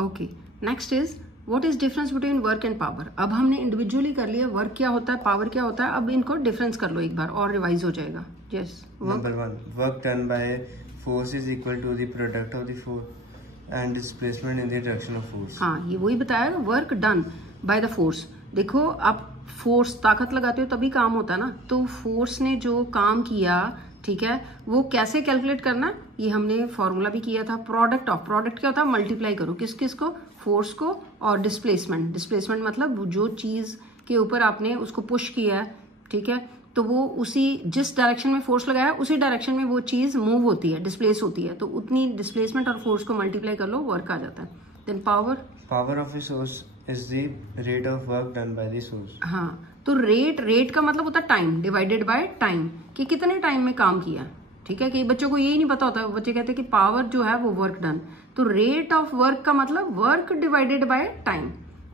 Okay, next is what is difference between work and power. अब हमने individually कर लिया वर्क क्या होता है, पावर क्या होता है, अब इनको डिफरेंस कर लो एक बार और रिवाइज हो जाएगा। Yes, number 1, work done by force is equal to the product of the force and displacement in the direction of force. हाँ, ये वही बताया, work done by the force. देखो आप फोर्स ताकत लगाते हो तभी काम होता है ना, तो फोर्स ने जो काम किया, ठीक है, वो कैसे कैलकुलेट करना, ये हमने फॉर्मूला भी किया था। प्रोडक्ट ऑफ, प्रोडक्ट क्या होता है, मल्टीप्लाई करो किस किस को, फोर्स को और डिस्प्लेसमेंट। डिस्प्लेसमेंट मतलब जो चीज के ऊपर आपने उसको पुश किया है, ठीक है, तो वो उसी जिस डायरेक्शन में फोर्स लगाया उसी डायरेक्शन में वो चीज मूव होती है, डिस्प्लेस होती है, तो उतनी डिस्प्लेसमेंट और फोर्स को मल्टीप्लाई कर लो, वर्क आ जाता है। Then power of a source is the rate of work done by the source. हाँ, तो रेट का मतलब होता है टाइम डिवाइडेड बाय टाइम, कि कितने टाइम में काम किया, ठीक है। कि बच्चों को यही नहीं पता होता, बच्चे कहते हैं कि पावर जो है वो वर्क डन, तो रेट ऑफ वर्क का मतलब वर्क डिवाइडेड बाय टाइम।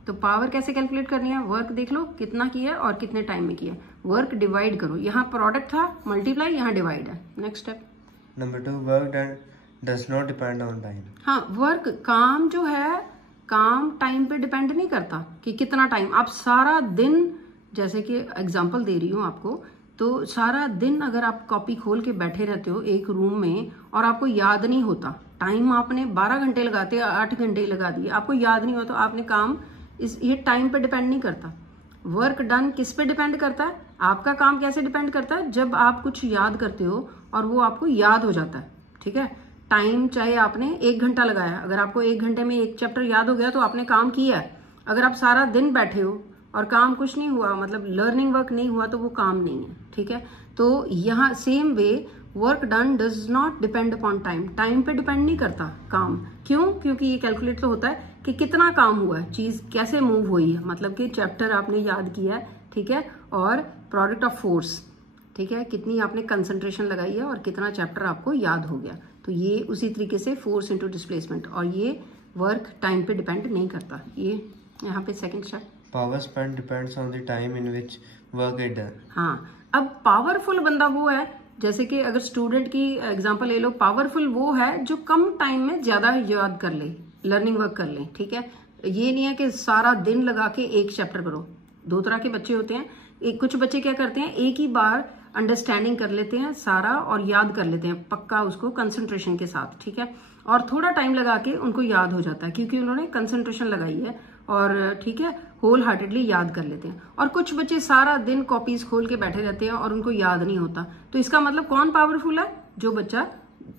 तो पावर कैसे कैलकुलेट करनी है, वर्क देख लो कितना किया और कितने टाइम में किया, वर्क डिवाइड करो, यहाँ प्रोडक्ट था मल्टीप्लाई, यहाँ डिवाइड है। Next step number 2, work done does not depend on time. हाँ, वर्क काम जो है, काम टाइम पे डिपेंड नहीं करता कि कितना टाइम आप सारा दिन, जैसे कि एग्जांपल दे रही हूँ आपको, तो सारा दिन अगर आप कॉपी खोल के बैठे रहते हो एक रूम में और आपको याद नहीं होता, टाइम आपने 12 घंटे लगाते 8 घंटे लगा दिए, आपको याद नहीं होता, आपने काम ये टाइम पे डिपेंड नहीं करता। वर्क डन किस पे डिपेंड करता है, आपका काम कैसे डिपेंड करता है, जब आप कुछ याद करते हो और वो आपको याद हो जाता है, ठीक है। टाइम चाहे आपने 1 घंटा लगाया, अगर आपको 1 घंटे में एक चैप्टर याद हो गया तो आपने काम किया है। अगर आप सारा दिन बैठे हो और काम कुछ नहीं हुआ, मतलब लर्निंग वर्क नहीं हुआ, तो वो काम नहीं है, ठीक है। तो यहाँ same way work done does not depend upon time, time पे डिपेंड नहीं करता काम। क्यों? क्योंकि ये कैलकुलेट तो होता है कि कितना काम हुआ है, चीज कैसे मूव हुई है, मतलब कि चैप्टर आपने याद किया है, ठीक है, और प्रोडक्ट ऑफ फोर्स, ठीक है, कितनी आपने कंसंट्रेशन लगाई है और कितना चैप्टर आपको याद हो गया। तो ये उसी तरीके से फोर्स इनटू डिस्प्लेसमेंट, और ये वर्क टाइम पे डिपेंड नहीं करता। ये यहाँ पे second step, power spent depends on the time in which work is done. हाँ, अब पावरफुल बंदा वो है, जैसे कि अगर स्टूडेंट की एग्जांपल ले लो, पावरफुल वो है जो कम टाइम में ज्यादा याद कर ले, लर्निंग वर्क कर ले, ठीक है। ये नहीं है कि सारा दिन लगा के एक चैप्टर करो। दो तरह के बच्चे होते हैं, कुछ बच्चे क्या करते हैं, एक ही बार अंडरस्टैंडिंग कर लेते हैं सारा और याद कर लेते हैं पक्का उसको कंसंट्रेशन के साथ, ठीक है, और थोड़ा टाइम लगा के उनको याद हो जाता है क्योंकि उन्होंने कंसंट्रेशन लगाई है, और ठीक है, होल हार्टेडली याद कर लेते हैं। और कुछ बच्चे सारा दिन कॉपीज खोल के बैठे रहते हैं और उनको याद नहीं होता। तो इसका मतलब कौन पावरफुल है, जो बच्चा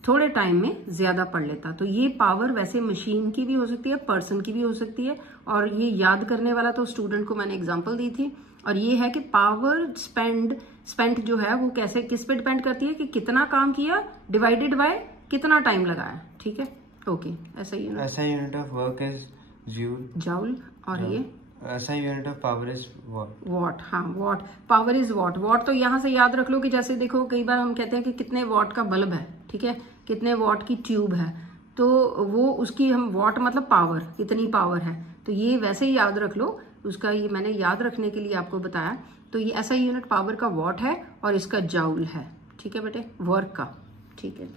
थोड़े टाइम में ज्यादा पढ़ लेता। तो ये पावर वैसे मशीन की भी हो सकती है, पर्सन की भी हो सकती है, और ये याद करने वाला तो स्टूडेंट को मैंने एग्जांपल दी थी। और ये है कि पावर स्पेंट जो है वो कैसे, किस पे डिपेंड करती है, कि कितना काम किया डिवाइडेड बाय कितना टाइम लगाया, ठीक है। ओके, ऐसा unit of work is joule, और ये ऐसा unit of power is watt. हाँ, watt, power is watt. Watt तो यहाँ से याद रख लो कि जैसे देखो कई बार हम कहते हैं कि कितने वॉट का बल्ब है, ठीक है, कितने वॉट की ट्यूब है, तो वो उसकी हम वॉट मतलब पावर, इतनी पावर है, तो ये वैसे ही याद रख लो उसका। ये मैंने याद रखने के लिए आपको बताया। तो ये ऐसा यूनिट पावर का वॉट है और इसका जूल है, ठीक है बेटे, वर्क का, ठीक है।